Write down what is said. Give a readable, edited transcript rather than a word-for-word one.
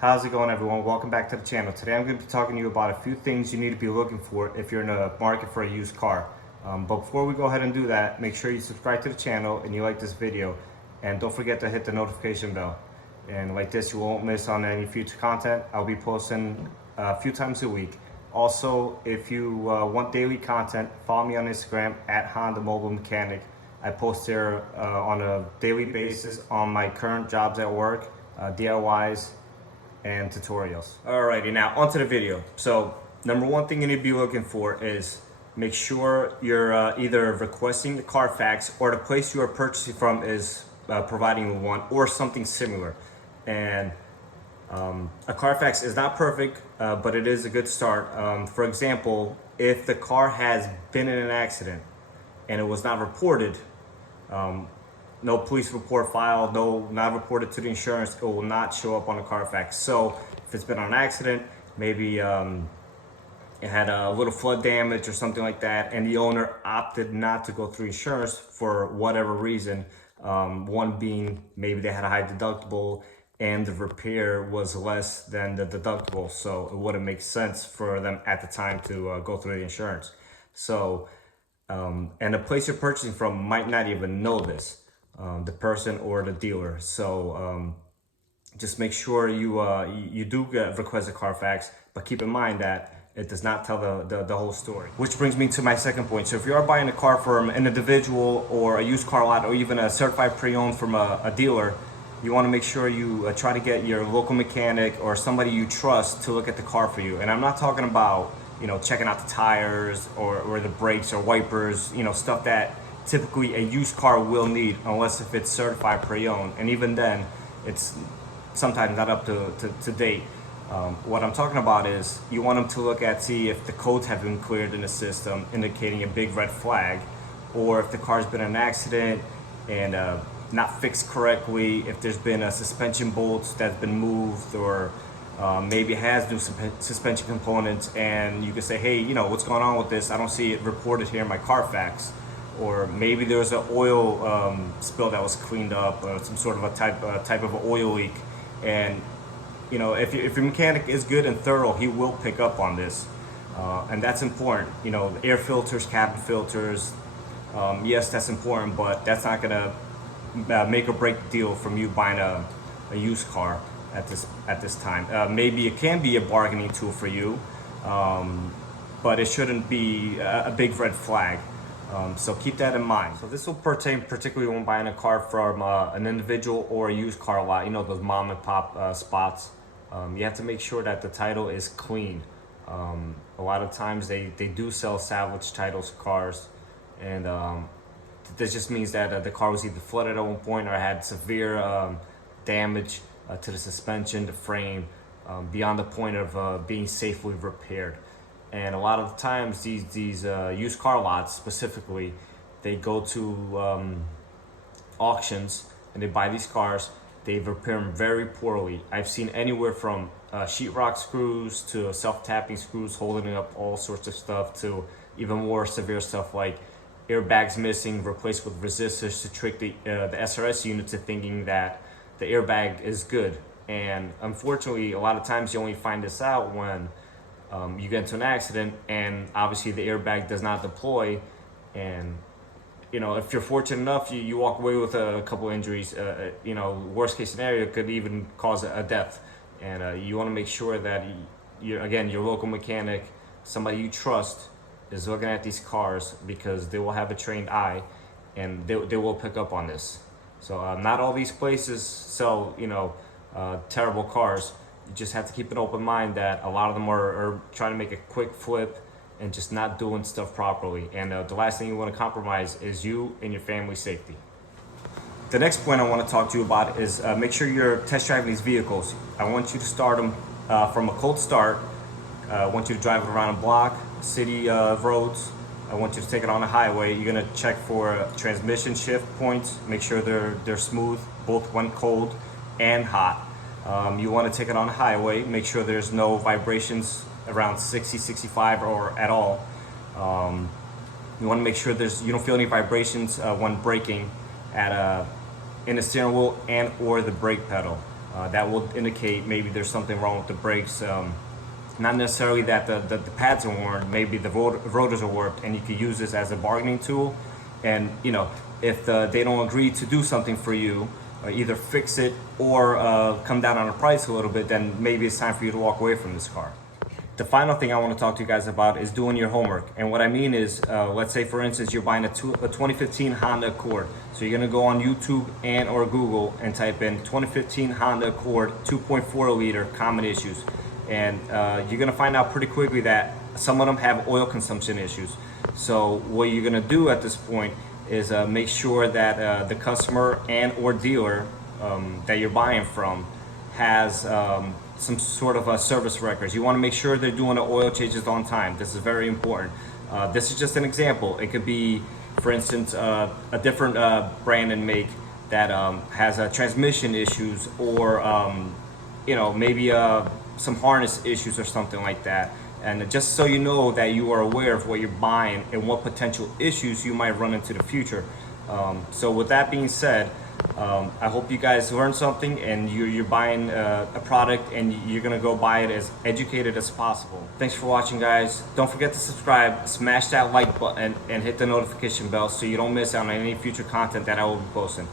How's it going, everyone? Welcome back to the channel. Today I'm going to be talking to you about a few things you need to be looking for if you're in the market for a used car. But before we go ahead and do that, make sure you subscribe to the channel and you like this video. And don't forget to hit the notification bell. And like this, you won't miss on any future content. I'll be posting a few times a week. Also, if you want daily content, follow me on Instagram at Honda Mobile Mechanic. I post there on a daily basis on my current jobs at work, DIYs, and tutorials. Alrighty, now onto the video. So number one thing you need to be looking for is make sure you're either requesting the Carfax or the place you are purchasing from is providing one or something similar. And a Carfax is not perfect, but it is a good start. For example, if the car has been in an accident and it was not reported, no police report filed, not reported to the insurance, it will not show up on the Carfax. So if it's been on an accident, maybe it had a little flood damage or something like that, and the owner opted not to go through insurance for whatever reason, one being maybe they had a high deductible and the repair was less than the deductible, so it wouldn't make sense for them at the time to go through the insurance. So, and the place you're purchasing from might not even know this. The person or the dealer. So just make sure you do request a Carfax, but keep in mind that it does not tell the whole story. Which brings me to my second point. So if you are buying a car from an individual or a used car lot or even a certified pre-owned from a dealer, you want to make sure you try to get your local mechanic or somebody you trust to look at the car for you. And I'm not talking about, checking out the tires or the brakes or wipers, stuff that typically a used car will need, unless if it's certified pre-owned, and even then it's sometimes not up to date. What I'm talking about is you want them to look at, see if the codes have been cleared in the system, indicating a big red flag, or if the car's been in an accident and not fixed correctly, if there's been a suspension bolts that's been moved, or maybe it has new suspension components, and you can say, hey, what's going on with this? I don't see it reported here in my Carfax. Or maybe there was an oil spill that was cleaned up, or some sort of a type of an oil leak. And if your mechanic is good and thorough, he will pick up on this, and that's important. Air filters, cabin filters. Yes, that's important, but that's not gonna make or break the deal from you buying a used car at this time. Maybe it can be a bargaining tool for you, but it shouldn't be a big red flag. So keep that in mind. So this will pertain particularly when buying a car from an individual or a used car lot, those mom and pop spots. You have to make sure that the title is clean. A lot of times they do sell salvage titles for cars, and this just means that the car was either flooded at one point or had severe damage to the suspension, the frame, beyond the point of being safely repaired. And a lot of the times these used car lots specifically, they go to auctions and they buy these cars. They repair them very poorly. I've seen anywhere from sheetrock screws to self-tapping screws holding up all sorts of stuff, to even more severe stuff like airbags missing, replaced with resistors to trick the SRS unit to thinking that the airbag is good. And unfortunately, a lot of times you only find this out when you get into an accident and obviously the airbag does not deploy, and if you're fortunate enough, you walk away with a couple injuries. Worst case scenario, it could even cause a death. And you want to make sure that your local mechanic, somebody you trust, is looking at these cars, because they will have a trained eye and they will pick up on this. So not all these places sell terrible cars. You just have to keep an open mind that a lot of them are trying to make a quick flip and just not doing stuff properly. And the last thing you want to compromise is you and your family's safety. The next point I want to talk to you about is make sure you're test driving these vehicles. I want you to start them from a cold start. I want you to drive it around a block, city roads. I want you to take it on the highway. You're going to check for transmission shift points. Make sure they're smooth, both when cold and hot. You want to take it on the highway, make sure there's no vibrations around 60, 65 or at all. You want to make sure you don't feel any vibrations when braking in the steering wheel and or the brake pedal. That will indicate maybe there's something wrong with the brakes. Not necessarily that the pads are worn, maybe the rotors are warped, and you can use this as a bargaining tool. And you know, if they don't agree to do something for you, either fix it or come down on the price a little bit, then maybe it's time for you to walk away from this car. The final thing I want to talk to you guys about is doing your homework. And what I mean is, let's say for instance, you're buying a 2015 Honda Accord. So you're gonna go on YouTube and or Google and type in 2015 Honda Accord 2.4 liter common issues. And you're gonna find out pretty quickly that some of them have oil consumption issues. So what you're gonna do at this point is make sure that the customer and or dealer that you're buying from has some sort of service records. You want to make sure they're doing the oil changes on time. This is very important. This is just an example. It could be, for instance, a different brand and make that has transmission issues, or you know, maybe some harness issues or something like that. And just so you know that you are aware of what you're buying and what potential issues you might run into the future. So with that being said, I hope you guys learned something, and you're buying a product and you're gonna go buy it as educated as possible. Thanks for watching, guys. Don't forget to subscribe, smash that like button, and hit the notification bell so you don't miss out on any future content that I will be posting.